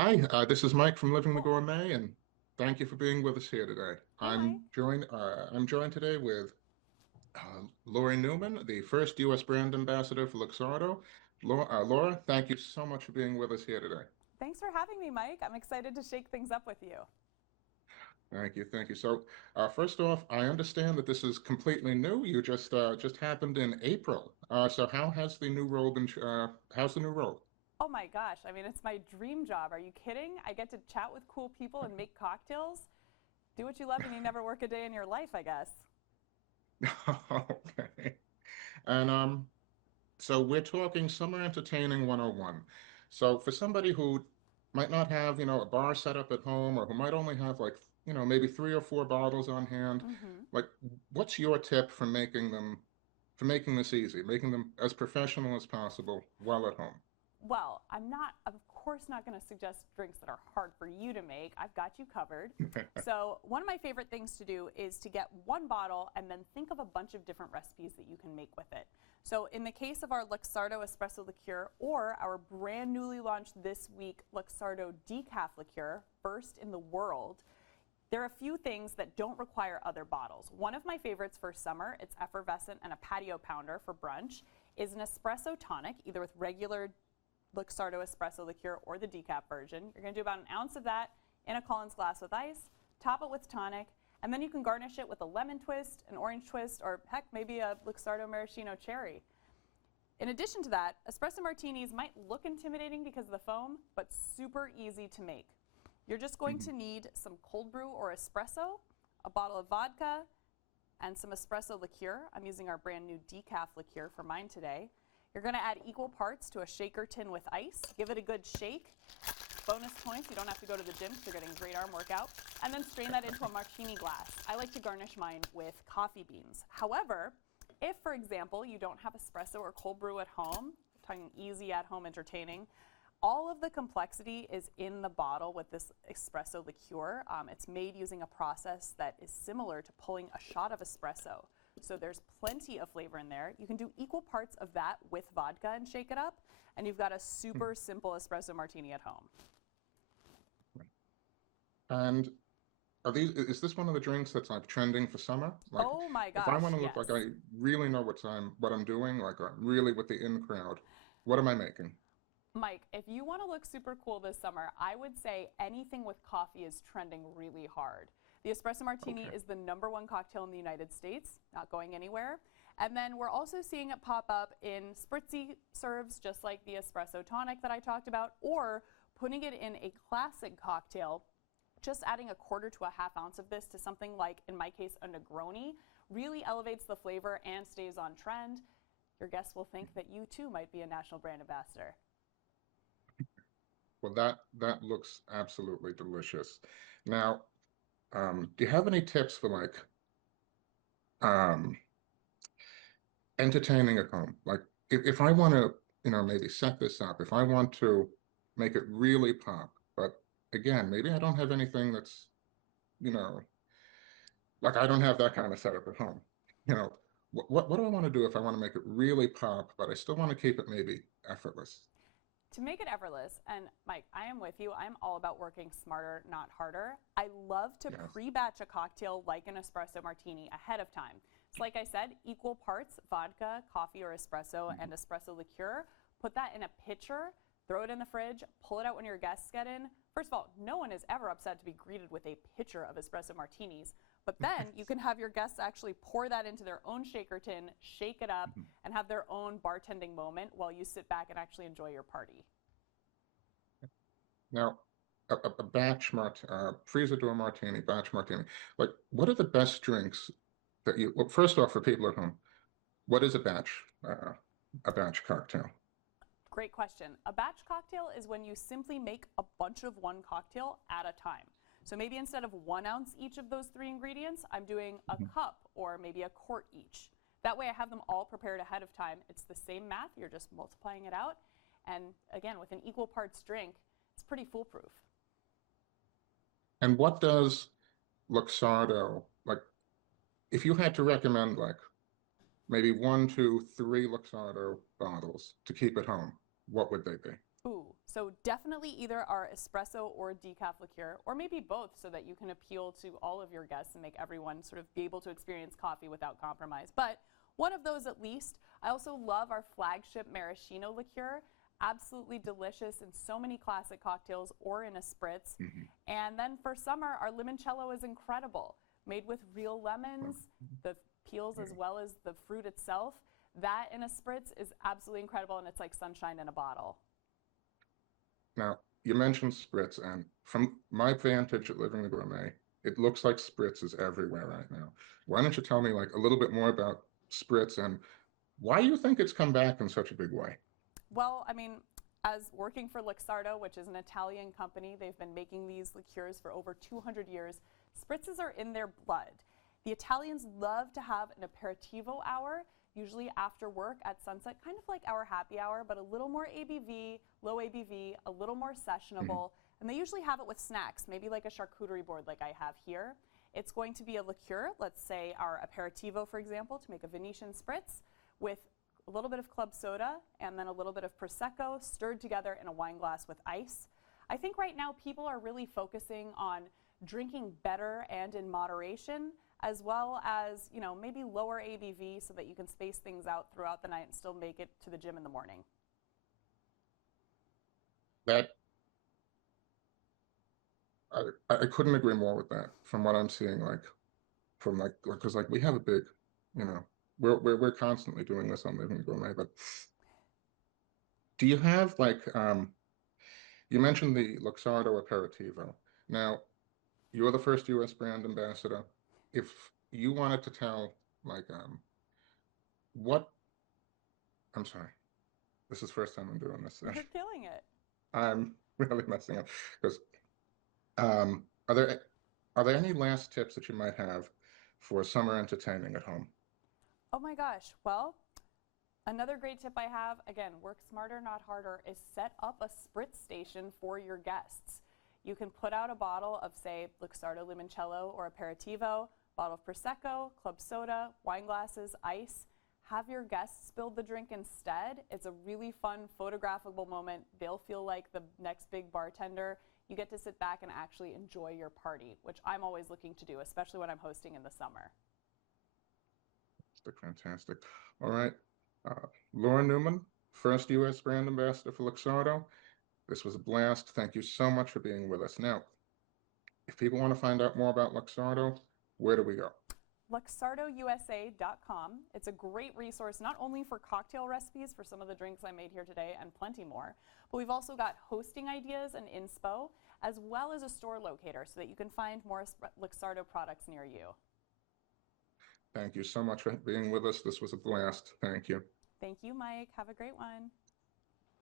Hi, this is Mike from Living the Gourmet, and thank you for being with us here today. Hey, Mike. I'm joined today with Laura Newman, the first U.S. brand ambassador for Luxardo. Laura, thank you so much for being with us here today. Thanks for having me, Mike. I'm excited to shake things up with you. Thank you, thank you. So, first off, I understand that this is completely new. You just happened in April. So, how's the new role? Oh my gosh, I mean, it's my dream job. Are you kidding? I get to chat with cool people and make cocktails. Do what you love and you never work a day in your life, I guess. Okay. And So we're talking summer entertaining 101. So for somebody who might not have, a bar set up at home or who might only have like, maybe three or four bottles on hand, hmm like what's your tip for making this easy, making them as professional as possible while at home? Well, I'm not, of course, not going to suggest drinks that are hard for you to make. I've got you covered. So, one of my favorite things to do is to get one bottle and then think of a bunch of different recipes that you can make with it. So, in the case of our Luxardo espresso liqueur or our brand newly launched this week Luxardo decaf liqueur, first in the world, there are a few things that don't require other bottles. One of my favorites for summer, it's effervescent and a patio pounder for brunch, is an espresso tonic, either with regular Luxardo espresso liqueur or the decaf version. You're going to do about an ounce of that in a Collins glass with ice, top it with tonic, and then you can garnish it with a lemon twist, an orange twist, or heck, maybe a Luxardo maraschino cherry. In addition to that, espresso martinis might look intimidating because of the foam, but super easy to make. You're just going to need some cold brew or espresso, a bottle of vodka, and some espresso liqueur. I'm using our brand new decaf liqueur for mine today. You're going to add equal parts to a shaker tin with ice. Give it a good shake. Bonus points, you don't have to go to the gym because you're getting a great arm workout. And then strain that into a martini glass. I like to garnish mine with coffee beans. However, if, for example, you don't have espresso or cold brew at home, talking easy at home entertaining, all of the complexity is in the bottle with this espresso liqueur. It's made using a process that is similar to pulling a shot of espresso. So there's plenty of flavor in there. You can do equal parts of that with vodka and shake it up, and you've got a super simple espresso martini at home. And is this one of the drinks that's like trending for summer? Like Oh my if I gosh, want to look yes. like I really know what I'm doing, like I'm really with the in crowd, what am I making? Mike, if you want to look super cool this summer, I would say anything with coffee is trending really hard. The espresso martini Okay. is the #1 cocktail in the United States, not going anywhere. And then we're also seeing it pop up in spritzy serves, just like the espresso tonic that I talked about, or putting it in a classic cocktail. Just adding a quarter to a half ounce of this to something like, in my case, a Negroni, really elevates the flavor and stays on trend. Your guests will think that you too might be a national brand ambassador. Well, that looks absolutely delicious. Now, do you have any tips for like um, entertaining at home? Like if I want to, maybe set this up, if I want to make it really pop, but again, maybe I don't have anything that's, you know, like I don't have that kind of setup at home. You know, what do I want to do if I want to make it really pop, but I still want to keep it maybe effortless? To make it effortless, and Mike, I am with you. I'm all about working smarter, not harder. I love to Yes. pre-batch a cocktail like an espresso martini ahead of time. So like I said, equal parts vodka, coffee or espresso, and espresso liqueur. Put that in a pitcher, throw it in the fridge, pull it out when your guests get in. First of all, no one is ever upset to be greeted with a pitcher of espresso martinis. But then you can have your guests actually pour that into their own shaker tin, shake it up, and have their own bartending moment while you sit back and actually enjoy your party. Now, a freezer door martini, batch martini. Like, what are the best drinks that you? Well, first off, for people at home, what is a batch cocktail? Great question. A batch cocktail is when you simply make a bunch of one cocktail at a time. So maybe instead of 1 ounce each of those three ingredients, I'm doing a Mhm. cup or maybe a quart each. That way I have them all prepared ahead of time. It's the same math, you're just multiplying it out. And again, with an equal parts drink, it's pretty foolproof. And what does Luxardo like? If you had to recommend like maybe one, two, three Luxardo bottles to keep at home, what would they be? Ooh, so definitely either our espresso or decaf liqueur, or maybe both so that you can appeal to all of your guests and make everyone sort of be able to experience coffee without compromise. But one of those at least. I also love our flagship maraschino liqueur. Absolutely delicious in so many classic cocktails or in a spritz. And then for summer, our limoncello is incredible. Made with real lemons, the peels as well as the fruit itself. That in a spritz is absolutely incredible, and it's like sunshine in a bottle. Now, you mentioned spritz, and from my vantage at Living the Gourmet, it looks like spritz is everywhere right now. Why don't you tell me like a little bit more about spritz and why you think it's come back in such a big way? Well, I mean, as working for Luxardo, which is an Italian company, they've been making these liqueurs for over 200 years. Spritzes are in their blood. The Italians love to have an aperitivo hour, usually after work at sunset, kind of like our happy hour, but a little more ABV, low ABV, a little more sessionable. And they usually have it with snacks, maybe like a charcuterie board like I have here. It's going to be a liqueur, let's say our aperitivo, for example, to make a Venetian spritz, with a little bit of club soda and then a little bit of Prosecco stirred together in a wine glass with ice. I think right now people are really focusing on drinking better and in moderation, as well as, you know, maybe lower ABV so that you can space things out throughout the night and still make it to the gym in the morning. That I couldn't agree more with that from what I'm seeing, like from like because like we have a big, you know, we're constantly doing this on Living the Gourmet, but do you have like you mentioned the Luxardo Aperitivo. Now, you're the first US brand ambassador. If you wanted to tell like what I'm sorry, this is the first time I'm doing this. You're killing it. I'm really messing up because um are there are there any last tips that you might have for summer entertaining at home? Oh my gosh. Well, another great tip I have, again, work smarter, not harder, is set up a spritz station for your guests. You can put out a bottle of, say, Luxardo Limoncello or Aperitivo, bottle of Prosecco, club soda, wine glasses, ice. Have your guests build the drink instead. It's a really fun, photographable moment. They'll feel like the next big bartender. You get to sit back and actually enjoy your party, which I'm always looking to do, especially when I'm hosting in the summer. Fantastic, fantastic. All right. Uh, Laura Newman, first US brand ambassador for Luxardo. This was a blast. Thank you so much for being with us. Now, if people want to find out more about Luxardo, where do we go? Luxardousa.com. It's a great resource not only for cocktail recipes for some of the drinks I made here today and plenty more, but we've also got hosting ideas and inspo, as well as a store locator so that you can find more Luxardo products near you. Thank you so much for being with us. This was a blast. Thank you. Thank you, Mike. Have a great one.